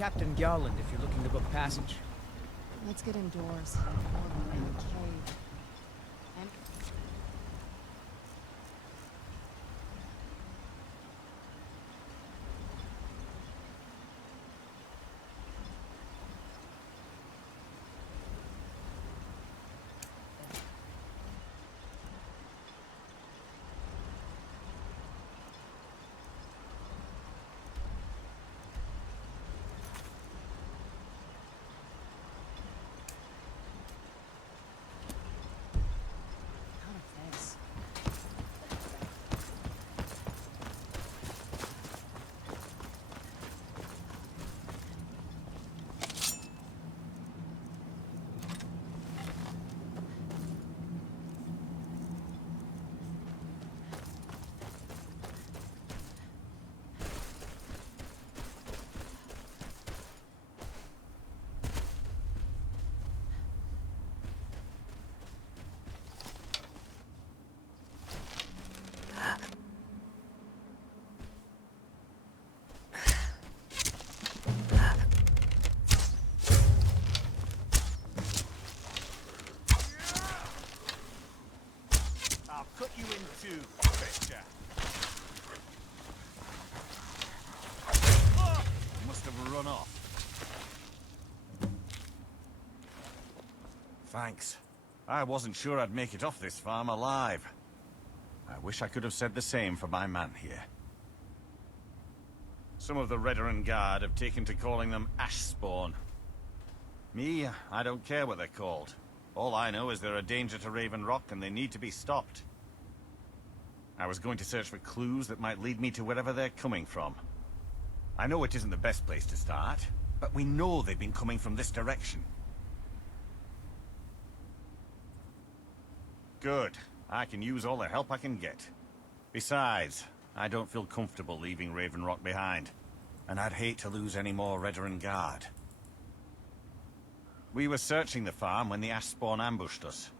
Captain Garland, if you're looking to book passage. Let's get indoors. Or in the cave. And out of this. I'll cut you in two, betcha. Oh, must have run off. Thanks. I wasn't sure I'd make it off this farm alive. I wish I could have said the same for my man here. Some of the Redoran Guard have taken to calling them ash spawn. Me, I don't care what they're called. All I know is they're a danger to Raven Rock and they need to be stopped. I was going to search for clues that might lead me to wherever they're coming from. I know it isn't the best place to start, but we know they've been coming from this direction. Good. I can use all the help I can get. Besides, I don't feel comfortable leaving Raven Rock behind, and I'd hate to lose any more Redoran Guard. We were searching the farm when the ash spawn ambushed us.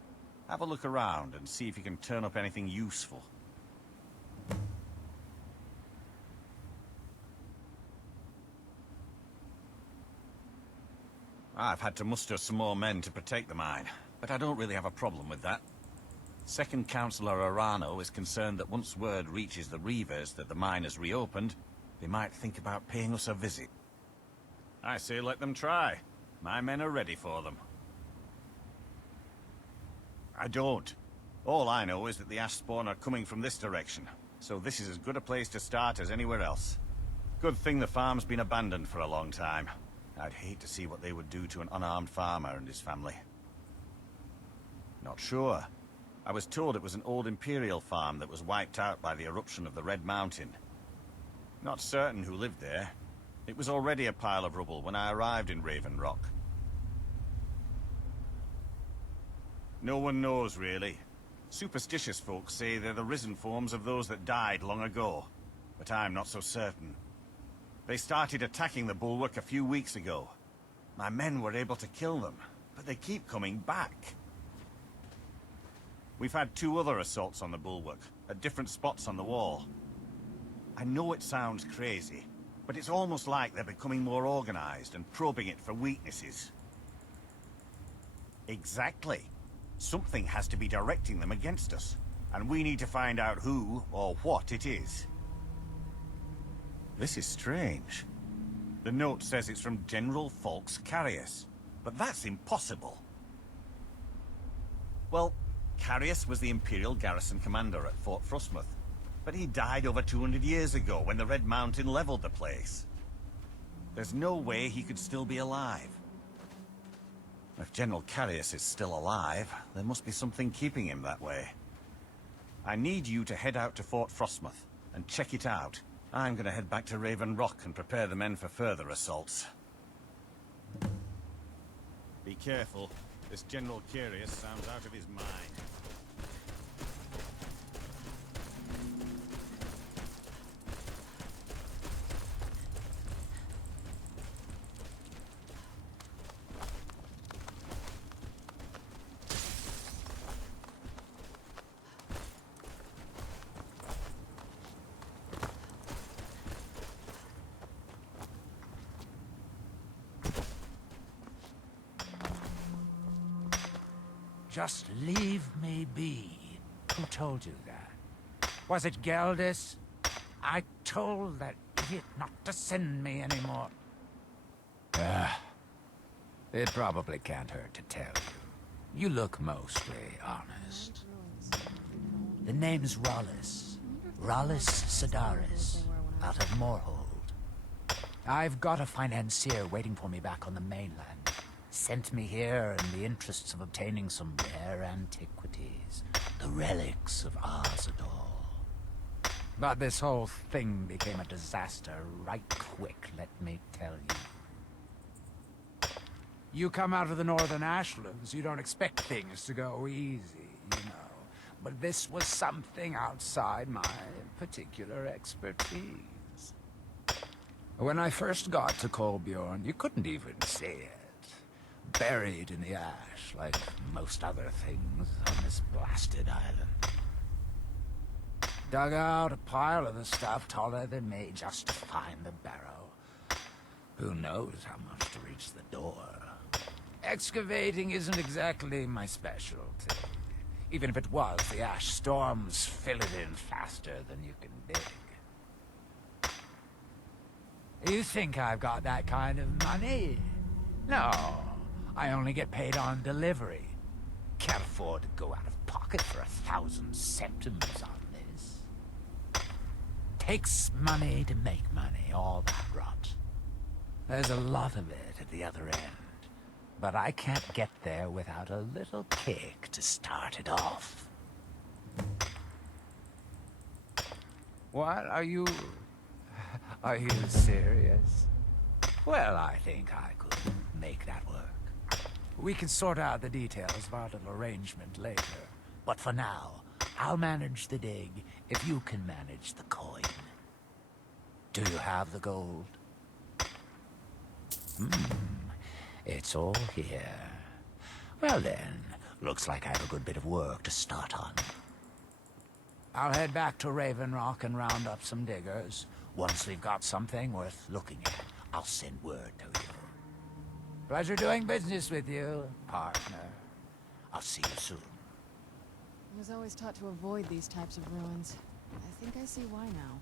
Have a look around and see if you can turn up anything useful. I've had to muster some more men to protect the mine, but I don't really have a problem with that. Second Councilor Arano is concerned that once word reaches the Reavers that the mine has reopened, they might think about paying us a visit. I say let them try. My men are ready for them. I don't. All I know is that the ash spawn are coming from this direction, so this is as good a place to start as anywhere else. Good thing the farm's been abandoned for a long time. I'd hate to see what they would do to an unarmed farmer and his family. Not sure. I was told it was an old Imperial farm that was wiped out by the eruption of the Red Mountain. Not certain who lived there. It was already a pile of rubble when I arrived in Raven Rock. No one knows, really. Superstitious folks say they're the risen forms of those that died long ago, but I'm not so certain. They started attacking the bulwark a few weeks ago. My men were able to kill them, but they keep coming back. We've had 2 other assaults on the bulwark, at different spots on the wall. I know it sounds crazy, but it's almost like they're becoming more organized and probing it for weaknesses. Exactly. Something has to be directing them against us, and we need to find out who or what it is. This is strange. The note says it's from General Falks Carius, but that's impossible. Well, Carius was the Imperial garrison commander at Fort Frostmoth, but he died over 200 years ago when the Red Mountain leveled the place. There's no way he could still be alive. If General Carius is still alive, there must be something keeping him that way. I need you to head out to Fort Frostmoth and check it out. I'm going to head back to Raven Rock and prepare the men for further assaults. Be careful. This General Carius sounds out of his mind. Just leave me be. Who told you that? Was it Geldis? I told that idiot not to send me anymore. It probably can't hurt to tell you. You look mostly honest. The name's Rollis. Rollis Sedaris, out of Moorhold. I've got a financier waiting for me back on the mainland. Sent me here in the interests of obtaining some rare antiquities. The relics of Arzador. But this whole thing became a disaster right quick, let me tell you. You come out of the Northern Ashlands, you don't expect things to go easy, you know. But this was something outside my particular expertise. When I first got to Kolbjorn, you couldn't even see it. Buried in the ash, like most other things on this blasted island. Dug out a pile of the stuff taller than me just to find the barrow. Who knows how much to reach the door. Excavating isn't exactly my specialty. Even if it was, the ash storms fill it in faster than you can dig. You think I've got that kind of money? No, I only get paid on delivery. Can't afford to go out of pocket for 1,000 septims on this. Takes money to make money, all that rot. There's a lot of it at the other end. But I can't get there without a little kick to start it off. What? Are you serious? Well, I think I could make that work. We can sort out the details of our little arrangement later. But for now, I'll manage the dig if you can manage the coin. Do you have the gold? It's all here. Well then, looks like I have a good bit of work to start on. I'll head back to Raven Rock and round up some diggers. Once we've got something worth looking at, I'll send word to you. Pleasure doing business with you, partner. I'll see you soon. I was always taught to avoid these types of ruins. I think I see why now.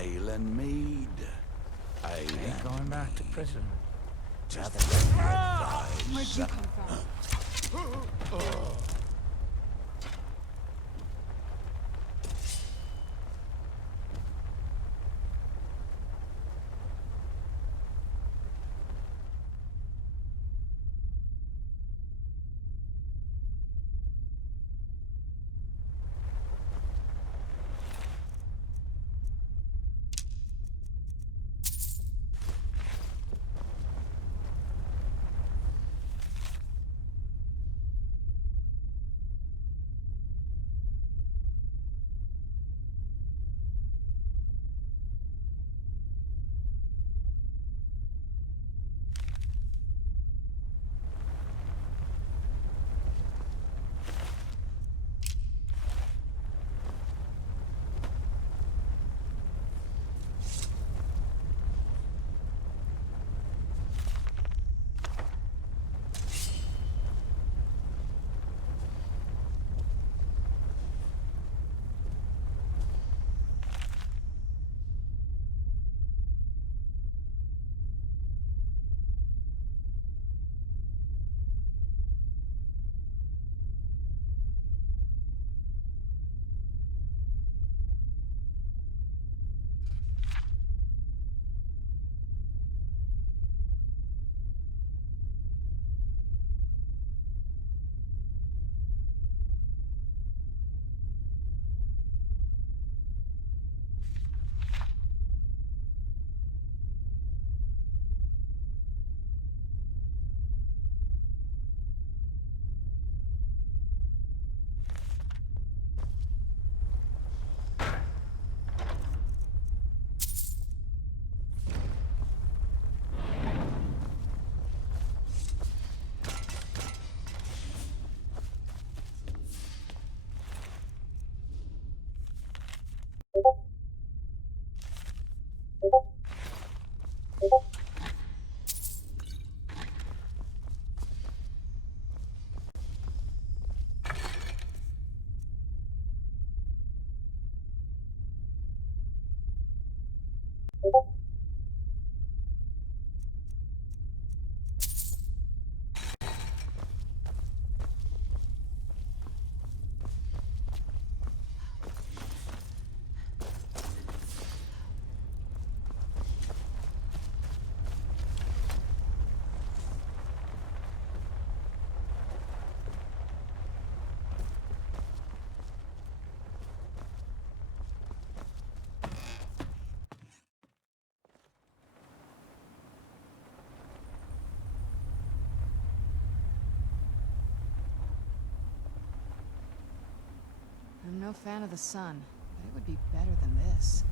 Ale and mead. Ain't going back to prison. Just Where'd you come from? I'm no fan of the sun, but it would be better than this.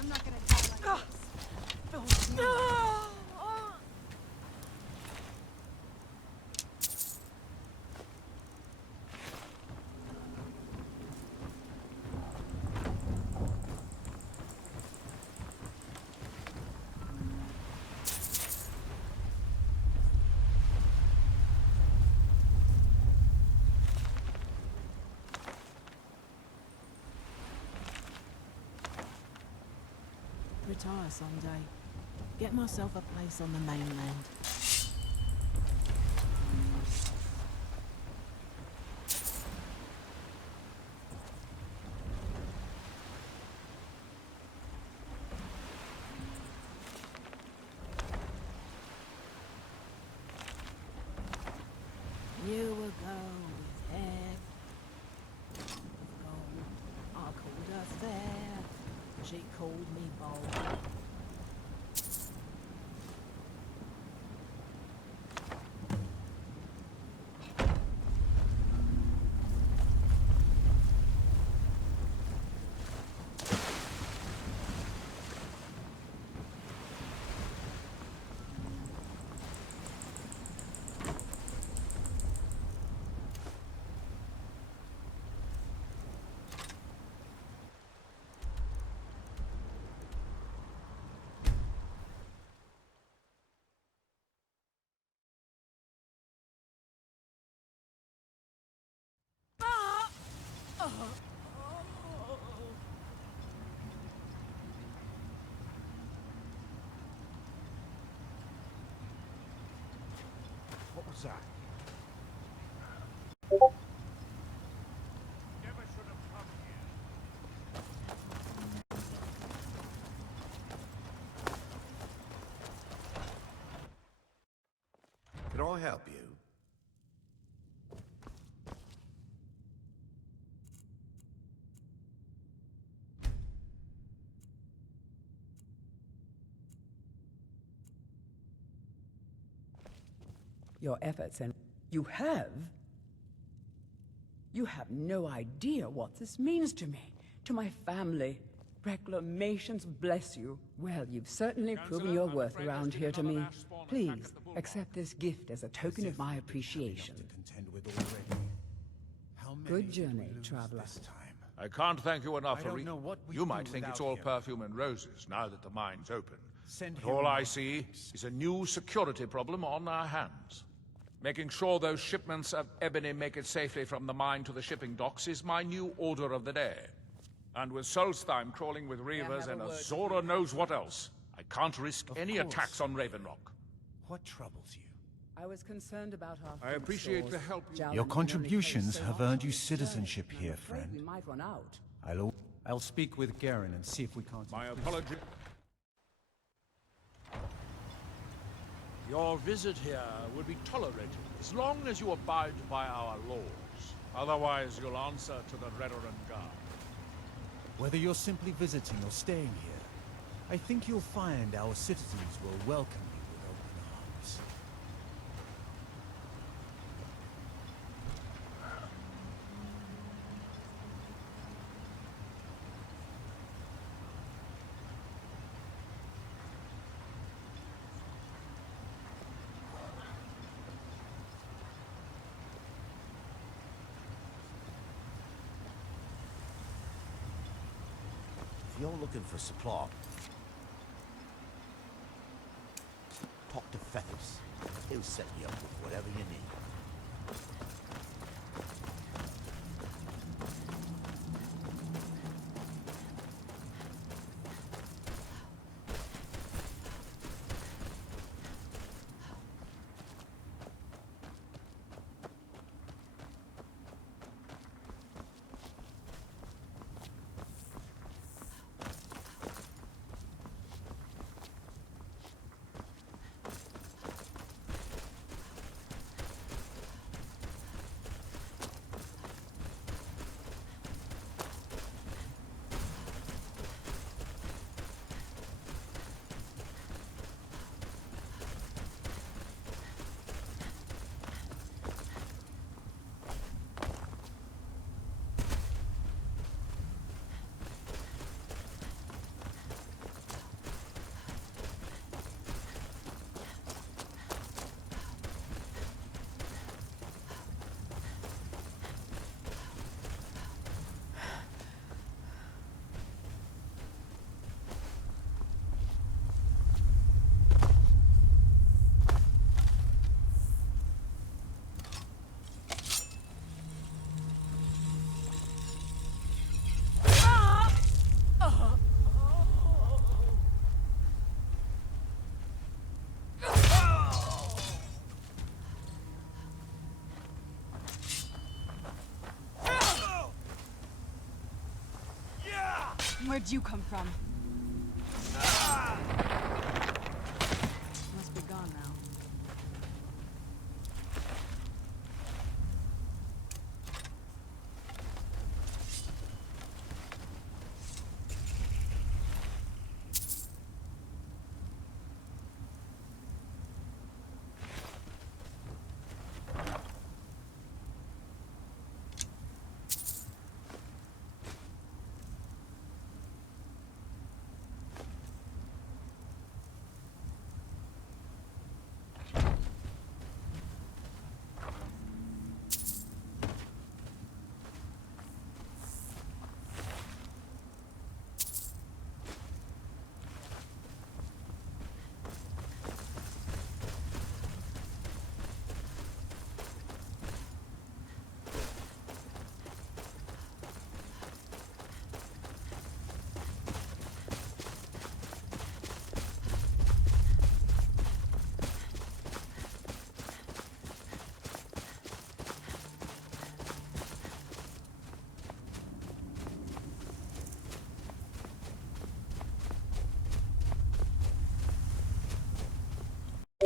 I'm not gonna die like this. Retire someday. Get myself a place on the mainland. You will go with hair of gold. I called her fair. She called me bold. What was that? Never should have come here. Can I help you? Your efforts and... You have? You have no idea what this means to me, to my family. Reclamations bless you. Well, you've certainly proven your worth around here to me. Please, accept this gift as a token of my appreciation. Good journey, traveler. I can't thank you enough for You might do think it's without all him. perfume and roses now that the mine's open. Send But him all I my see thanks. is a new security problem on our hands. Making sure those shipments of ebony make it safely from the mine to the shipping docks is my new order of the day. And with Solstheim crawling with reavers and Azora knows what else, I can't risk any course. attacks on Ravenrock. What troubles you? I was concerned about our... I appreciate the help you... Jalin Your can only contributions take so have much earned on you this citizenship journey, and here, I'm afraid friend. We might run out. I'll speak with Garen and see if we can't... My apology. Your visit here will be tolerated as long as you abide by our laws. Otherwise, you'll answer to the Redoran Guard. Whether you're simply visiting or staying here, I think you'll find our citizens will welcome you with open arms. If you're looking for supply, talk to Feathers. He'll set you up with whatever you need. Where'd you come from? Must be gone now.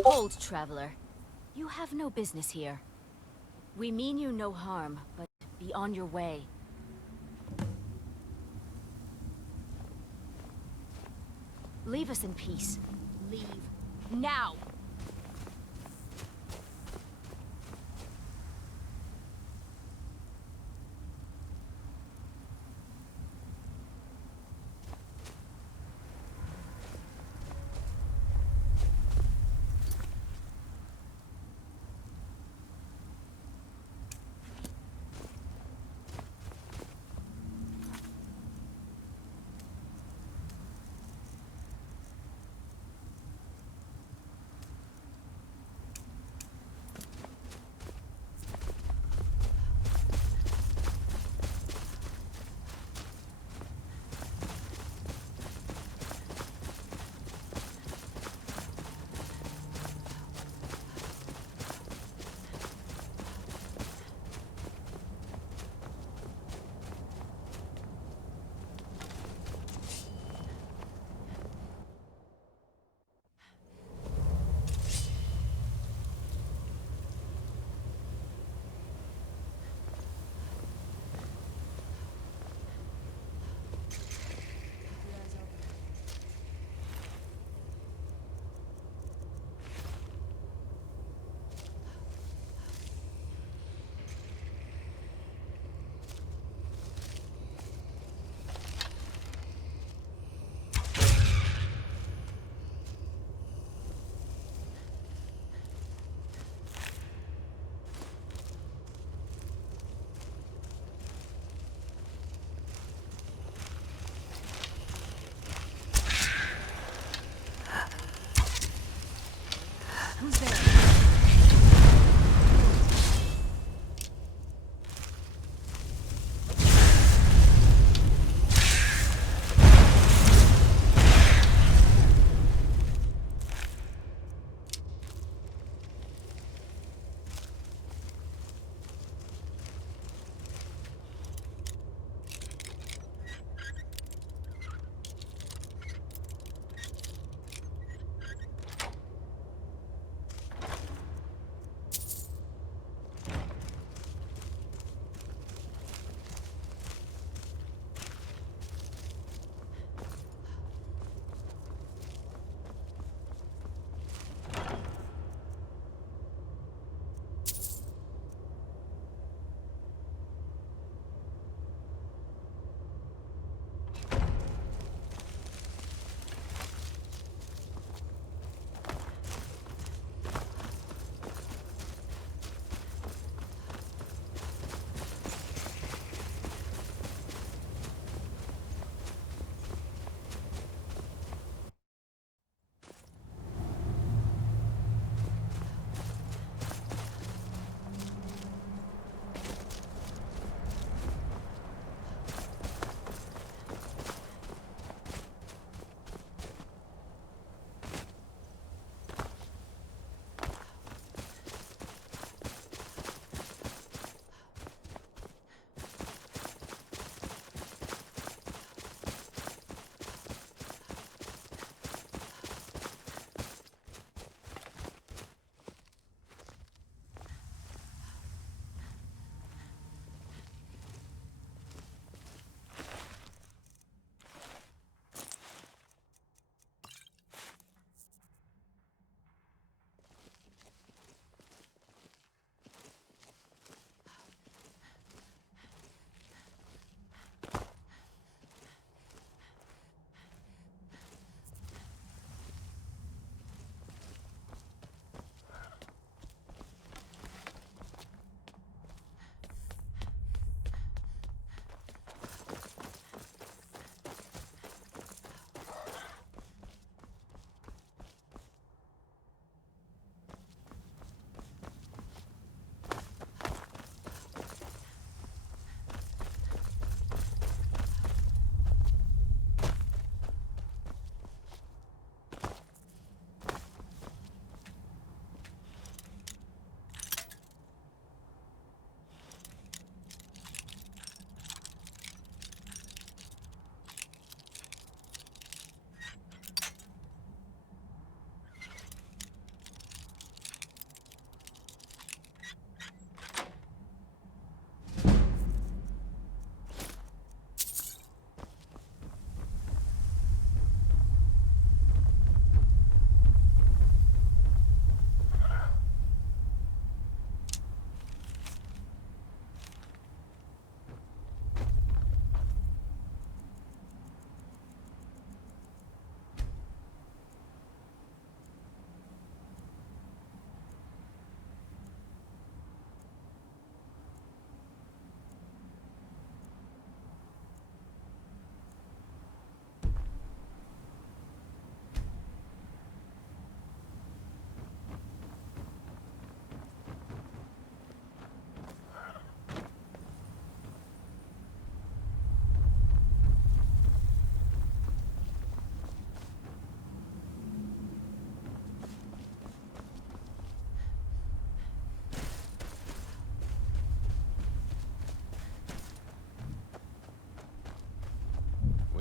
Old traveler. You have no business here. We mean you no harm, but be on your way. Leave us in peace. Leave. Now!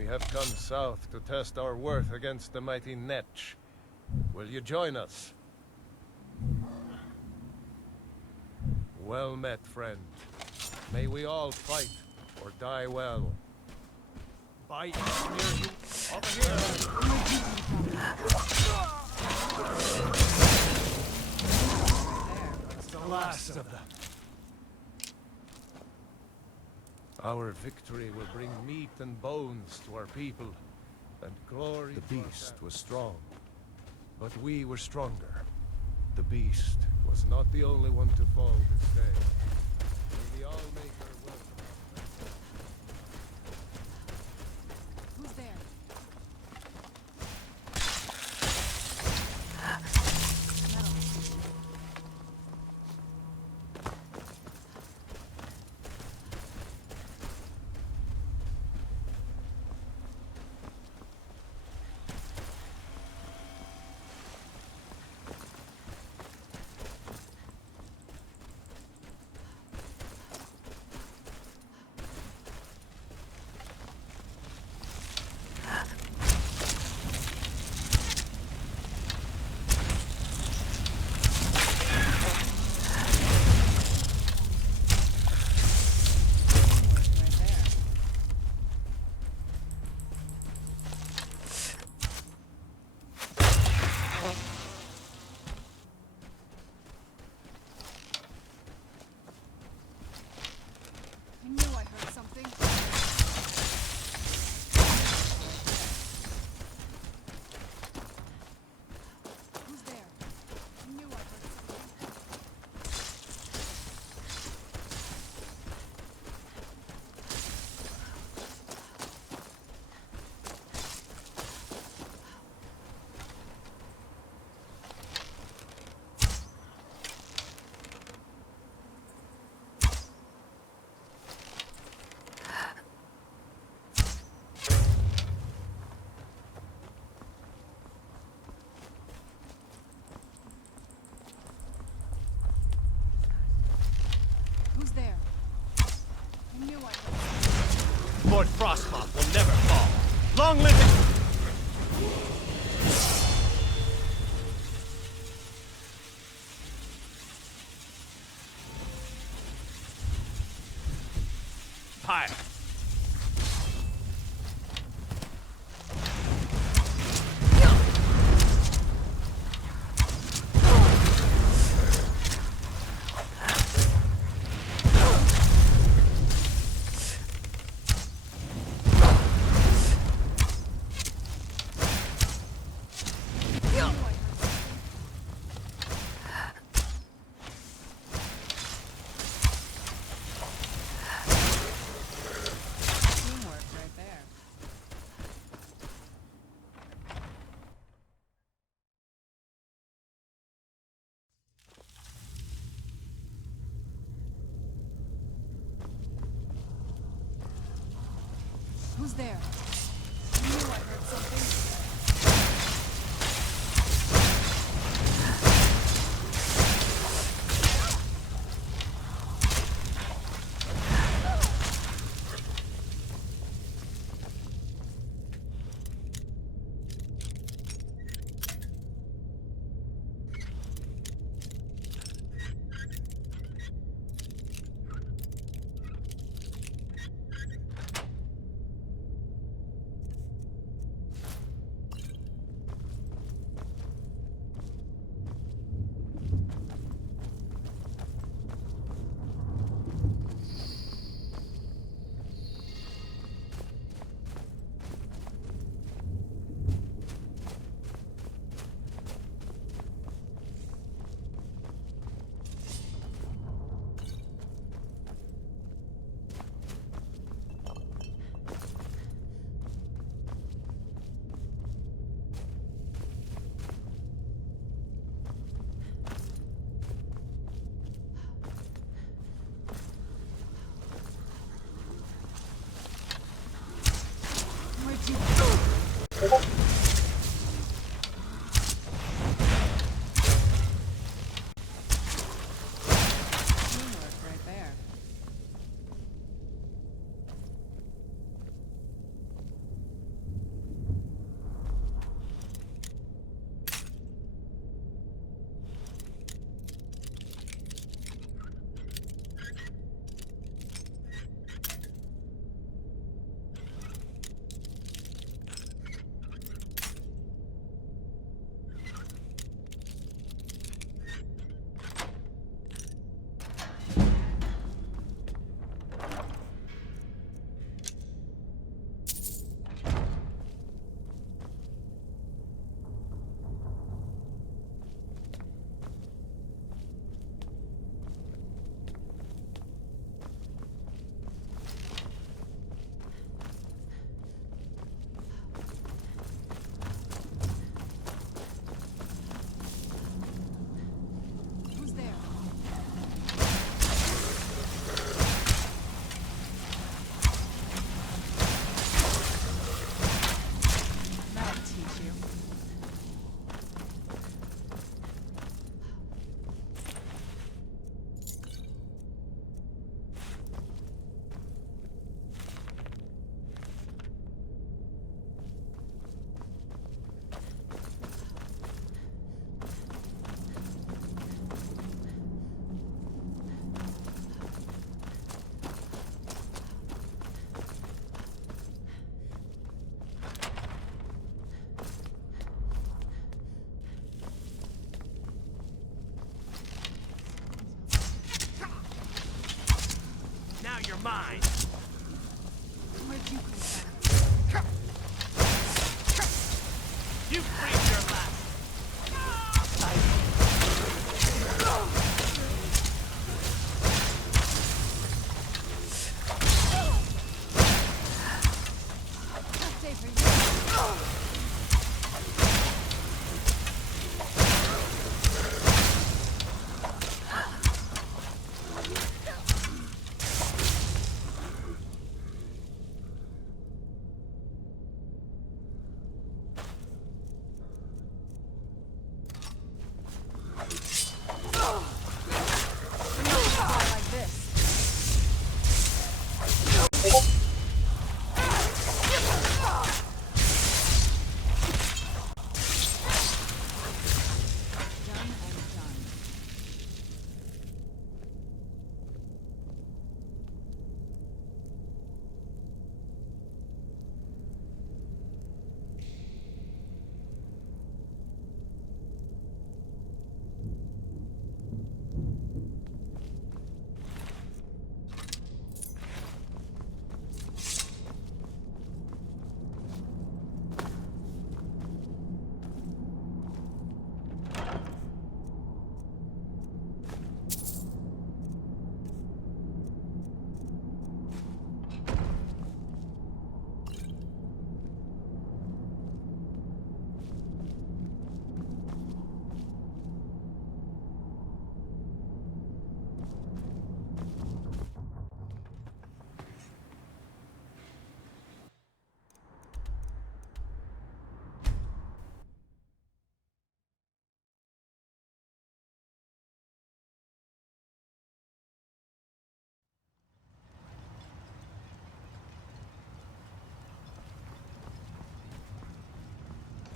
have come south to test our worth against the mighty Netch. Will you join us? Well met, friend. May we all fight or die well. Bite near you. Over here! That's the last of them. Our victory will bring meat and bones to our people, and glory. The beast was strong, but we were stronger. The beast was not the only one to fall this day. May the Allmaker welcome us. Who's there? Who's there? I knew I heard. Lord Frostmoth will never fall. Long live it! Fire! Who's there? I knew I heard something. mine! Where'd you come from? You freed your last! Tough day for you. Like this. Done and done.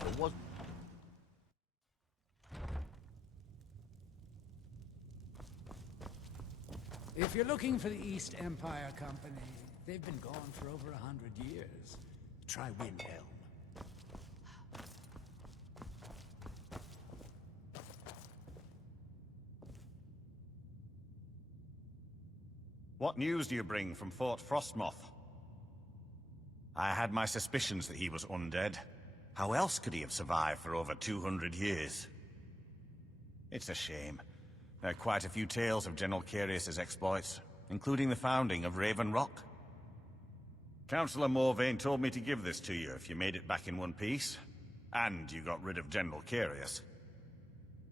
It was... If you're looking for the East Empire Company, they've been gone for over 100 years. Try Windhelm. What news do you bring from Fort Frostmoth? I had my suspicions that he was undead. How else could he have survived for over 200 years? It's a shame. There are quite a few tales of General Carius's exploits, including the founding of Raven Rock. Councilor Morvayn told me to give this to you if you made it back in one piece, and you got rid of General Carius.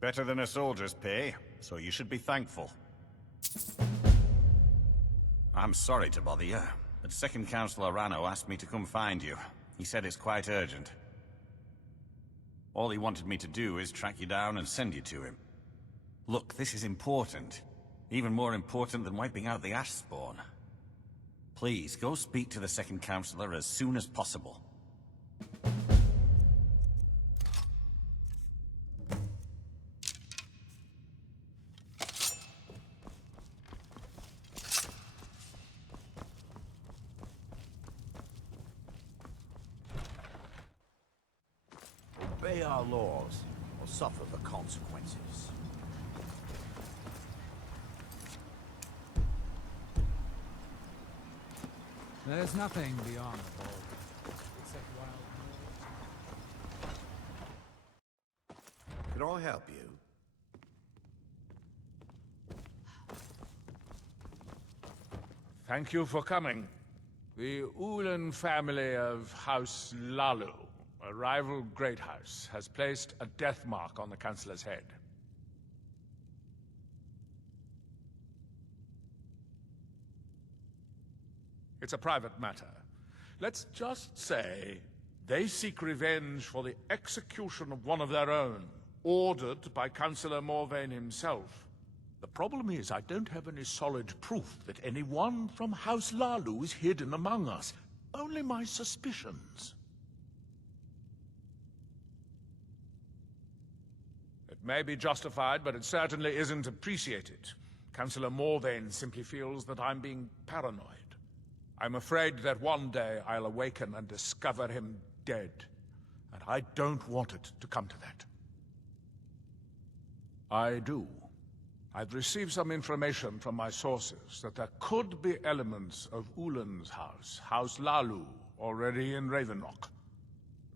Better than a soldier's pay, so you should be thankful. I'm sorry to bother you, but Second Councilor Rano asked me to come find you. He said it's quite urgent. All he wanted me to do is track you down and send you to him. Look, this is important. Even more important than wiping out the Ash Spawn. Please, go speak to the Second Councilor as soon as possible. Obey our laws, or suffer the consequences. There's nothing beyond the border, except wild. Can I help you? Thank you for coming. The Ulan family of House Lalu, a rival great house, has placed a death mark on the Councilor's head. It's a private matter. Let's just say they seek revenge for the execution of one of their own, ordered by Councilor Morvayn himself. The problem is I don't have any solid proof that anyone from House Lalu is hidden among us. Only my suspicions. It may be justified, but it certainly isn't appreciated. Councilor Morvayn simply feels that I'm being paranoid. I'm afraid that one day I'll awaken and discover him dead. And I don't want it to come to that. I do. I've received some information from my sources that there could be elements of Ulan's house, House Lalu, already in Ravenrock.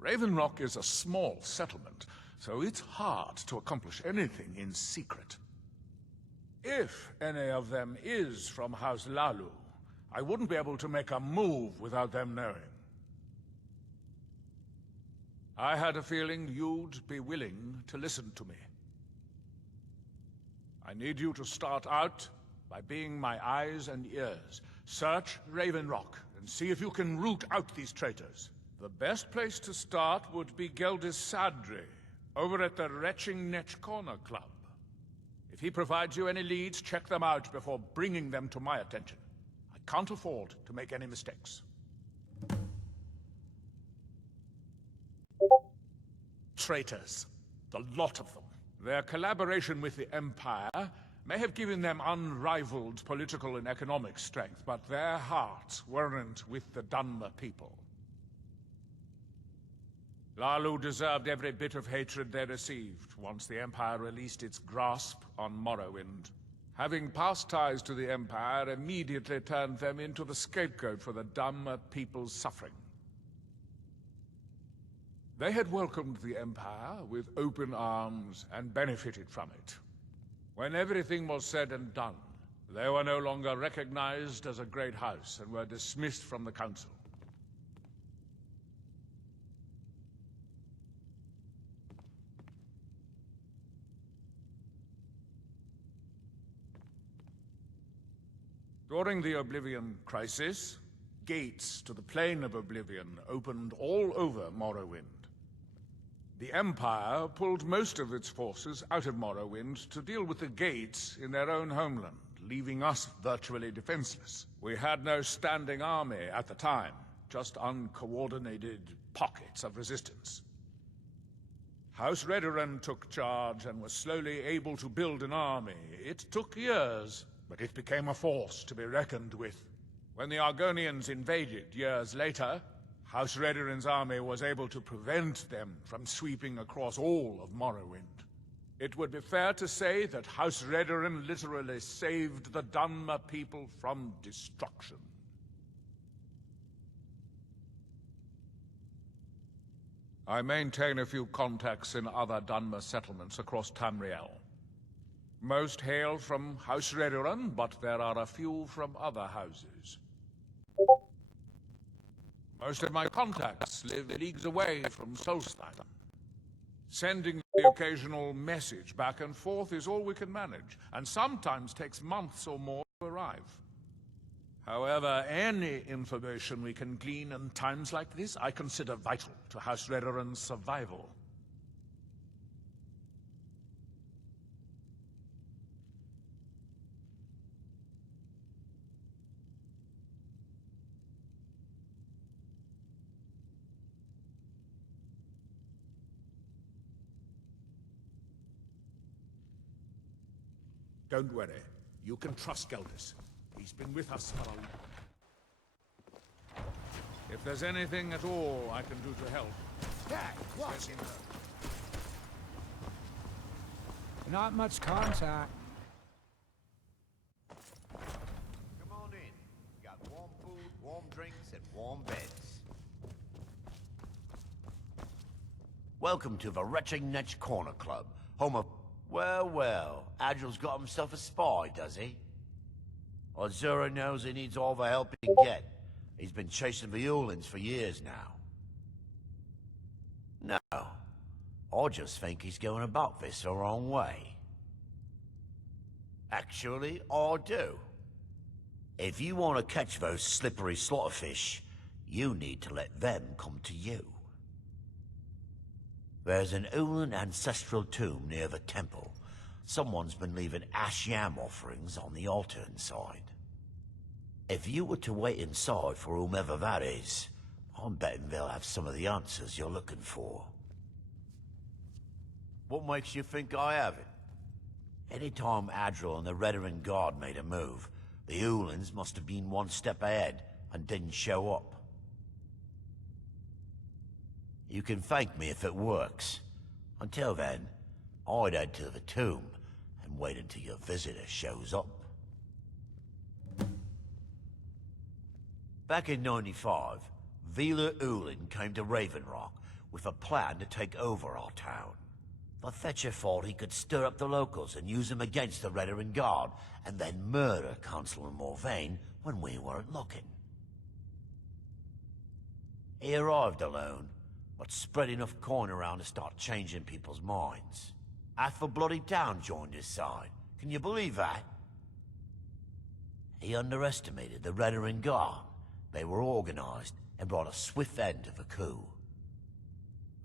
Ravenrock is a small settlement, so it's hard to accomplish anything in secret. If any of them is from House Lalu, I wouldn't be able to make a move without them knowing. I had a feeling you'd be willing to listen to me. I need you to start out by being my eyes and ears. Search Ravenrock and see if you can root out these traitors. The best place to start would be Geldis Sadri, over at the Retching Netch Corner Club. If he provides you any leads, check them out before bringing them to my attention. I can't afford to make any mistakes. Traitors. The lot of them. Their collaboration with the Empire may have given them unrivaled political and economic strength, but their hearts weren't with the Dunmer people. Lalu deserved every bit of hatred they received once the Empire released its grasp on Morrowind. Having past ties to the Empire immediately turned them into the scapegoat for the Dunmer people's suffering. They had welcomed the Empire with open arms and benefited from it. When everything was said and done, they were no longer recognized as a great house and were dismissed from the Council. During the Oblivion Crisis, gates to the Plane of Oblivion opened all over Morrowind. The Empire pulled most of its forces out of Morrowind to deal with the gates in their own homeland, leaving us virtually defenseless. We had no standing army at the time, just uncoordinated pockets of resistance. House Redoran took charge and was slowly able to build an army. It took years, but it became a force to be reckoned with. When the Argonians invaded years later, House Redoran's army was able to prevent them from sweeping across all of Morrowind. It would be fair to say that House Redoran literally saved the Dunmer people from destruction. I maintain a few contacts in other Dunmer settlements across Tamriel. Most hail from House Redoran, but there are a few from other houses. Most of my contacts live leagues away from Solstheim. Sending the occasional message back and forth is all we can manage, and sometimes takes months or more to arrive. However, any information we can glean in times like this, I consider vital to House Redoran's survival. Don't worry. You can trust Geldis. He's been with us for a... If there's anything at all I can do to help... Dad, watch him. Not much contact. Come on in. We got warm food, warm drinks, and warm beds. Welcome to the Retching Netch Corner Club, home of... Well, well, Adril's got himself a spy, does he? Azura knows he needs all the help he can get. He's been chasing the Ulans for years now. No, I just think he's going about this the wrong way. Actually, I do. If you want to catch those slippery slaughterfish, you need to let them come to you. There's an Ulan ancestral tomb near the temple. Someone's been leaving ash yam offerings on the altar inside. If you were to wait inside for whomever that is, I'm betting they'll have some of the answers you're looking for. What makes you think I have it? Anytime Adril and the Redoran Guard made a move, the Ulans must have been one step ahead and didn't show up. You can thank me if it works. Until then, I'd head to the tomb and and wait until your visitor shows up. Back in 95, Vila Ulin came to Raven Rock with a plan to take over our town. The Fetcher thought he could stir up the locals and use them against the Redoran Guard, and then murder Councilor Morvayn when we weren't looking. He arrived alone, but spread enough coin around to start changing people's minds. Half the bloody town joined his side. Can you believe that? He underestimated the Redoran Guard. They were organized and brought a swift end to the coup.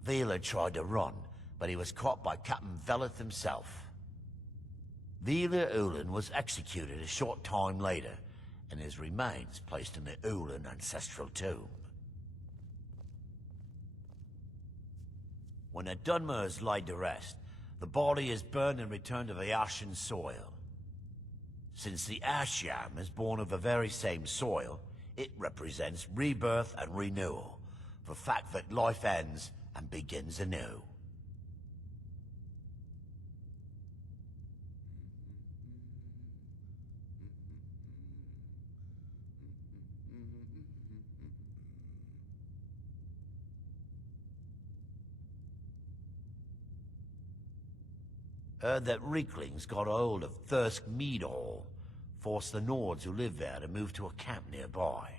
Vila tried to run, but he was caught by Captain Veleth himself. Vila Ulin was executed a short time later, and his remains placed in the Ulin ancestral tomb. When a dunmer is laid to rest, the body is burned and returned to the ashen soil. Since the ash yam is born of the very same soil, it represents rebirth and renewal, the fact that life ends and begins anew. Heard that Reeklings got hold of Thirsk Mead Hall, forced the Nords who lived there to move to a camp nearby.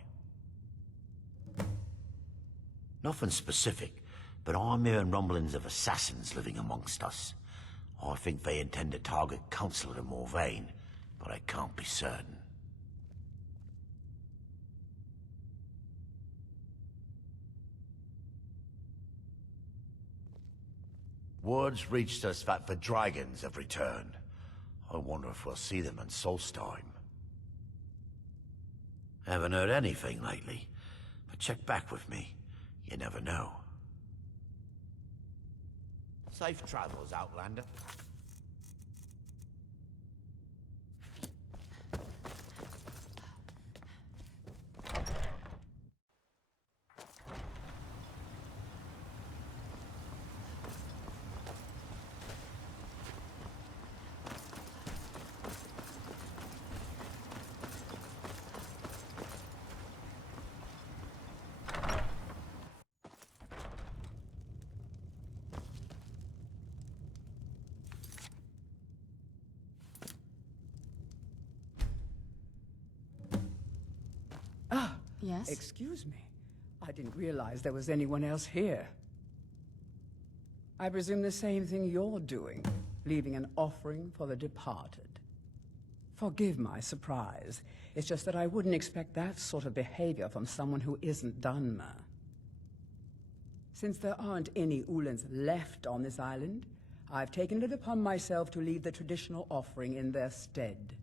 Nothing specific, but I'm hearing rumblings of assassins living amongst us. I think they intend to target Councilor Morvayn, but I can't be certain. Words reached us that the dragons have returned. I wonder if we'll see them in Solstheim. Haven't heard anything lately, but check back with me. You never know. Safe travels, Outlander. Yes? Excuse me. I didn't realize there was anyone else here. I presume the same thing you're doing, leaving an offering for the departed. Forgive my surprise. It's just that I wouldn't expect that sort of behavior from someone who isn't Dunmer. Since there aren't any Ulans left on this island, I've taken it upon myself to leave the traditional offering in their stead.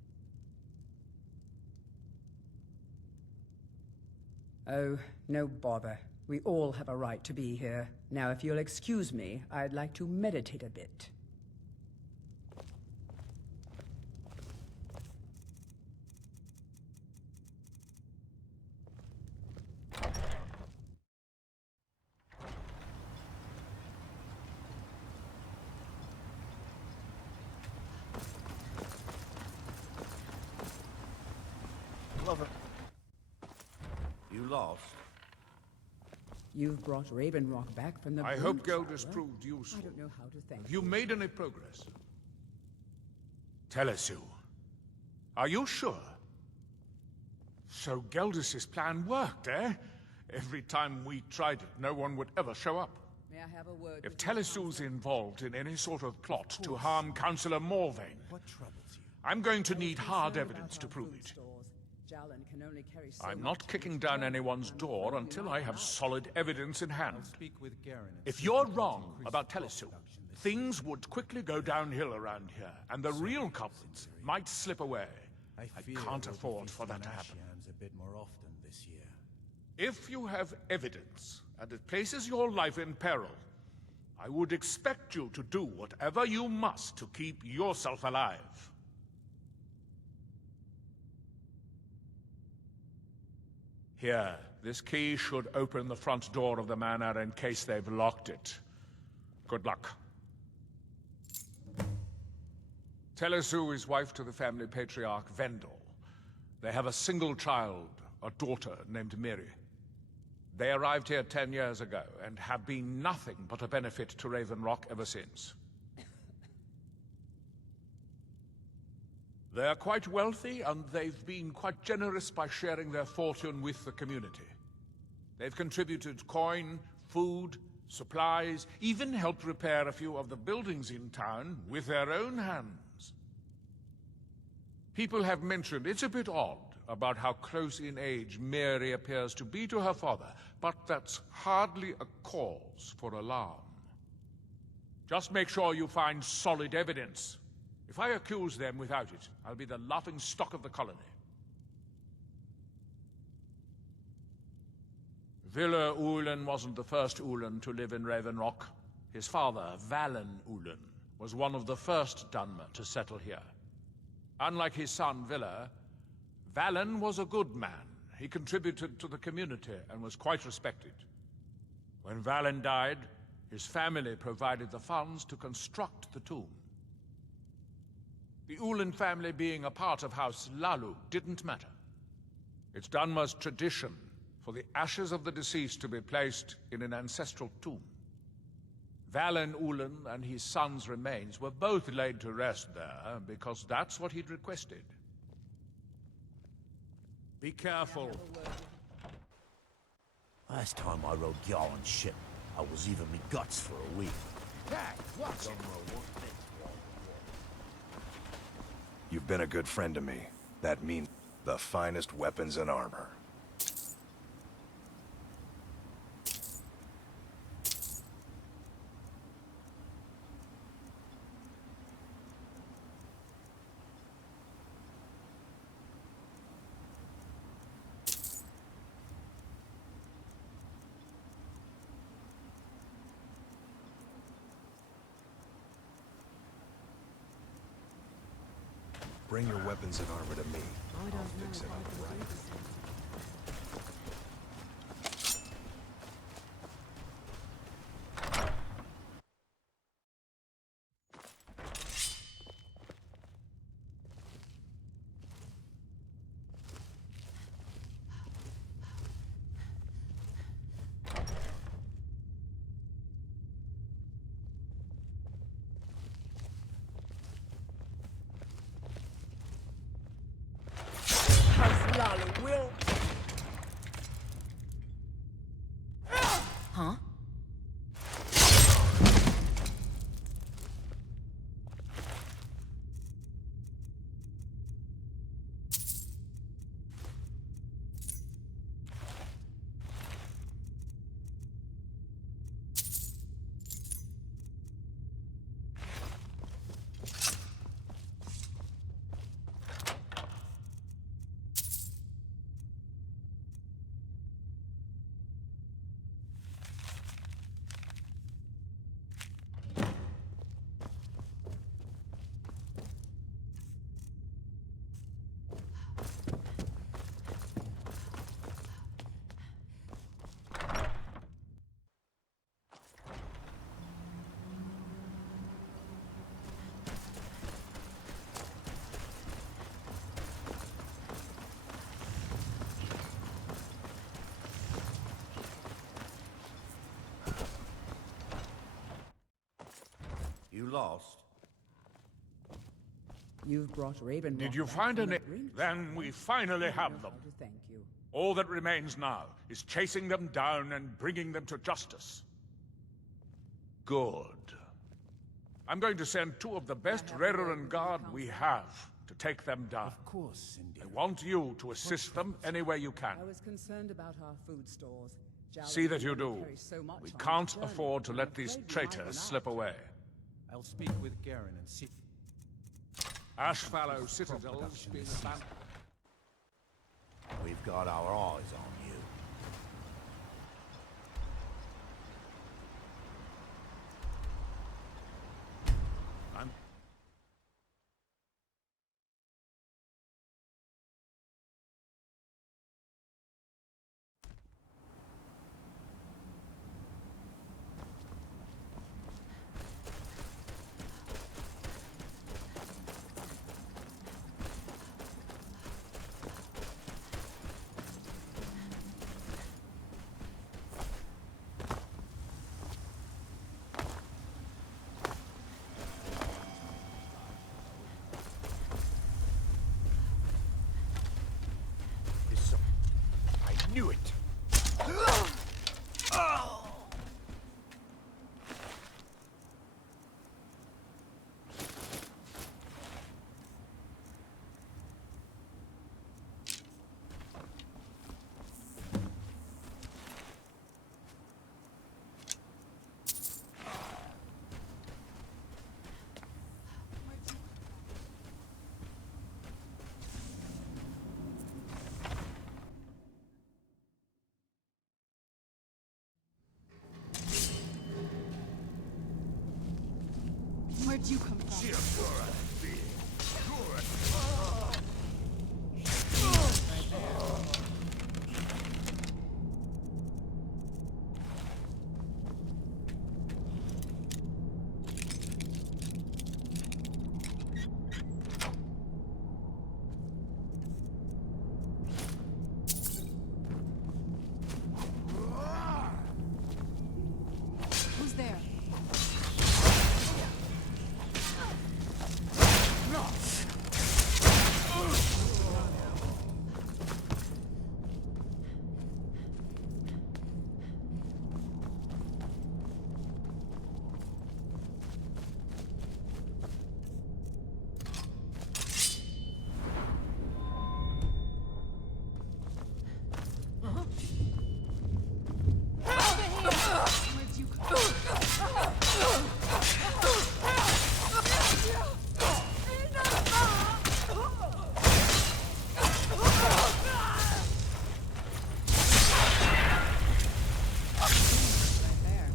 Oh, no bother. We all have a right to be here. Now, if you'll excuse me, I'd like to meditate a bit. Lover. You lost. You've brought Raven Rock back from the I brink, hope gold has Tyler. proved useful. I don't know how to thank Have you made any progress? Telesu. Are you sure? So Geldus's plan worked, eh? Every time we tried it, no one would ever show up. May I have a word If with you, Telesu's Counselor? involved in any sort of plot to harm Councilor Morvayn, What troubles you? I'm going to need hard Concerned evidence about to our prove food it. stores. Jalen can only carry so I'm much not to kicking his down job, anyone's and door won't until be I have allowed. solid evidence in hand. I'll speak with Garen and If see you're we can wrong increase about crop Telesu, production this things would quickly go downhill around here, and the real culprits might slip away. I fear can't we'll be afford for that feasting to on happen. Ashiams a bit more often this year. If you have evidence, and it places your life in peril, I would expect you to do whatever you must to keep yourself alive. Here, this key should open the front door of the manor in case they've locked it. Good luck. Telesu is wife to the family patriarch Vendel. They have a single child, a daughter named Miri. They arrived here 10 years ago and have been nothing but a benefit to Raven Rock ever since. They are quite wealthy, and they've been quite generous by sharing their fortune with the community. They've contributed coin, food, supplies, even helped repair a few of the buildings in town with their own hands. People have mentioned it's a bit odd about how close in age Mary appears to be to her father, but that's hardly a cause for alarm. Just make sure you find solid evidence. If I accuse them without it, I'll be the laughing stock of the colony. Villa Ulen wasn't the first Ulen to live in Raven Rock. His father, Valen Ulen, was one of the first dunmer to settle here. Unlike his son, Villa, Valen was a good man. He contributed to the community and was quite respected. When Valen died, his family provided the funds to construct the tomb. The Ulen family being a part of House Lalu didn't matter. It's Dunmer's tradition for the ashes of the deceased to be placed in an ancestral tomb. Valen Ulen and his son's remains were both laid to rest there because that's what he'd requested. Be careful. Last time I rode Gyalen's ship, I was even me guts for a week. You've been a good friend to me. That means the finest weapons and armor. Bring your weapons and armor to me. I'll fix it up right. Huh? You lost? You've brought Raven. Did you find any? Then we finally have them. Thank you. All that remains now is chasing them down and bringing them to justice. Good. I'm going to send two of the best Rerenn Guard we have to take them down. Of course, indeed. I want you to assist them any way you can. I was concerned about our food stores. See that you do. Carry so much We on can't each journey. afford to let I'm these afraid we might traitors run slip out. away. I'll speak with Garen and see. Ashfallow Citadel's been abandoned. We've got our eyes on you. I'm knew it! Where'd you come from? Who's there? Where'd you come from? Right there.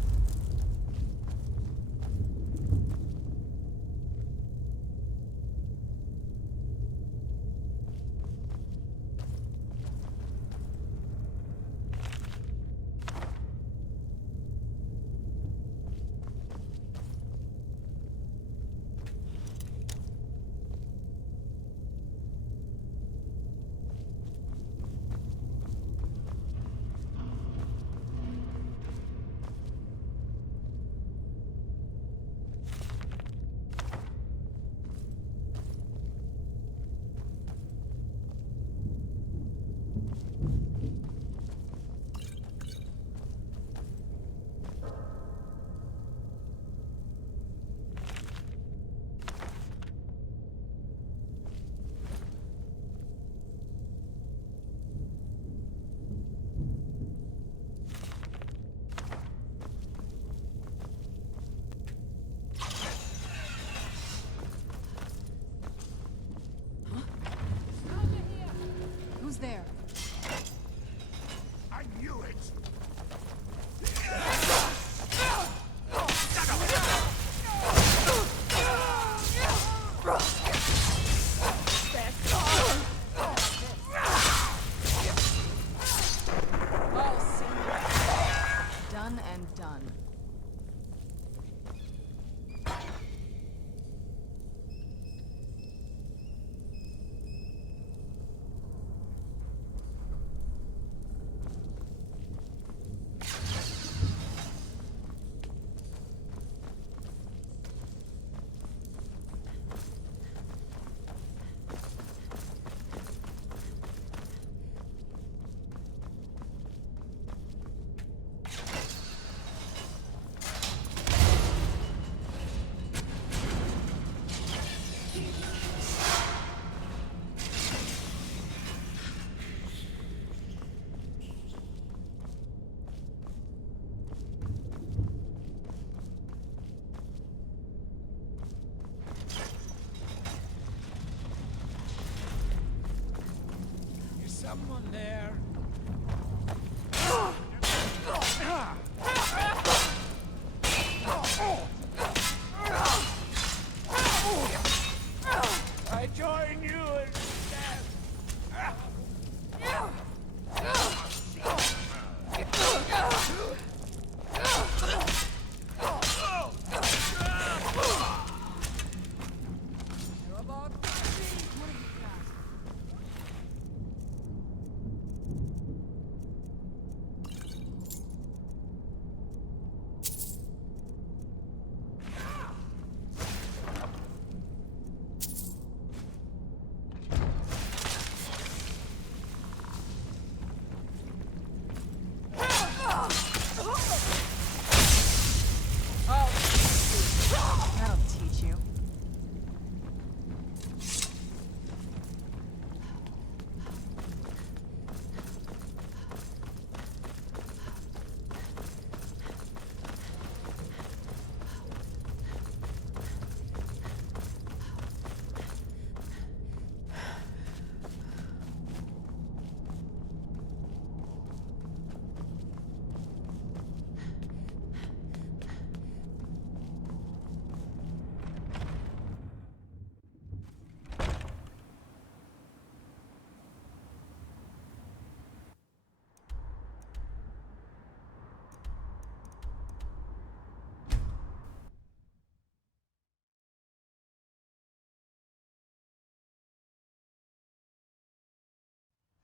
Who's there? I knew it! All seen. Done and done. Is someone there? I join you in death. You're about to see. What have you got?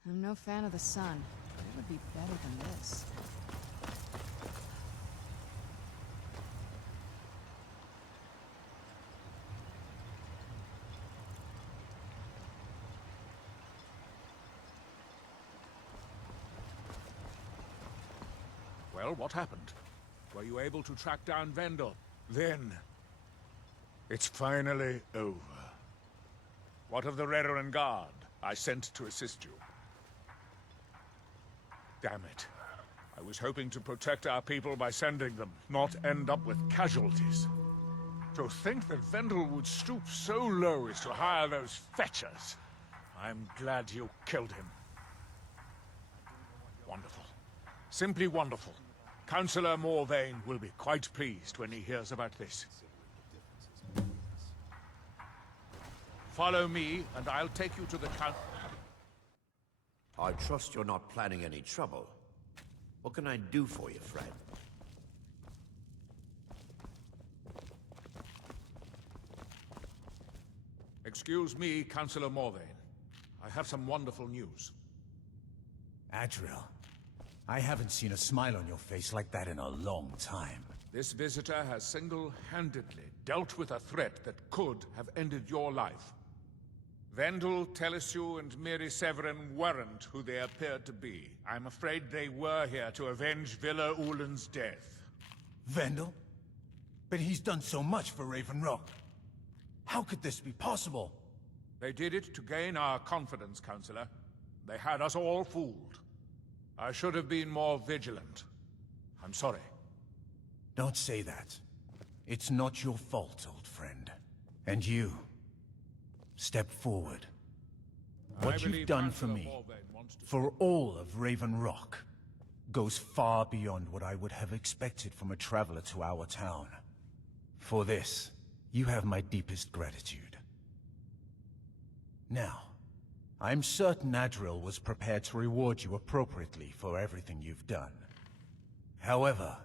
I'm no fan of the sun. It would be better than this. Well, what happened? Were you able to track down Vendel? Then... it's finally over. What of the Reverend Guard I sent to assist you? Damn it. I was hoping to protect our people by sending them, not end up with casualties. To think that Vendel would stoop so low as to hire those fetchers. I'm glad you killed him. Wonderful. Simply wonderful. Councilor Morvayn will be quite pleased when he hears about this. Follow me, and I'll take you to the I trust you're not planning any trouble. What can I do for you, friend? Excuse me, Councilor Morvayn. I have some wonderful news. Adriel, I haven't seen a smile on your face like that in a long time. This visitor has single-handedly dealt with a threat that could have ended your life. Vendel, Telesue, and Mary Severin weren't who they appeared to be. I'm afraid they were here to avenge Villa Ulen's death. Vendel? But he's done so much for Raven Rock. How could this be possible? They did it to gain our confidence, Councilor. They had us all fooled. I should have been more vigilant. I'm sorry. Don't say that. It's not your fault, old friend. And you... step forward. What you've done for me, for all of Raven Rock, goes far beyond what I would have expected from a traveler to our town. For this, you have my deepest gratitude. Now, I'm certain Adriel was prepared to reward you appropriately for everything you've done. However,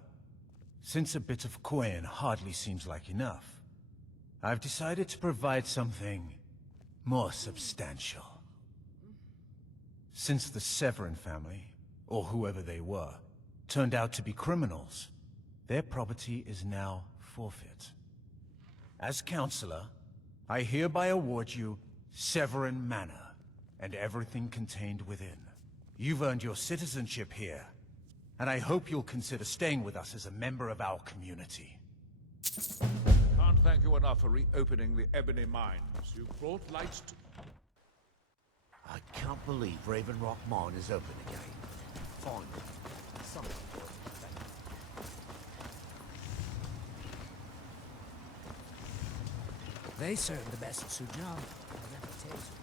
since a bit of coin hardly seems like enough, I've decided to provide something more substantial. Since the Severin family, or whoever they were, turned out to be criminals, their property is now forfeit. As Councilor, I hereby award you Severin Manor, and everything contained within. You've earned your citizenship here, and I hope you'll consider staying with us as a member of our community. Can't thank you enough for reopening the Ebony Mines. You brought light to... I can't believe Raven Rock Mine is open again. Finally, something worth They serve the best Sujan. My reputation.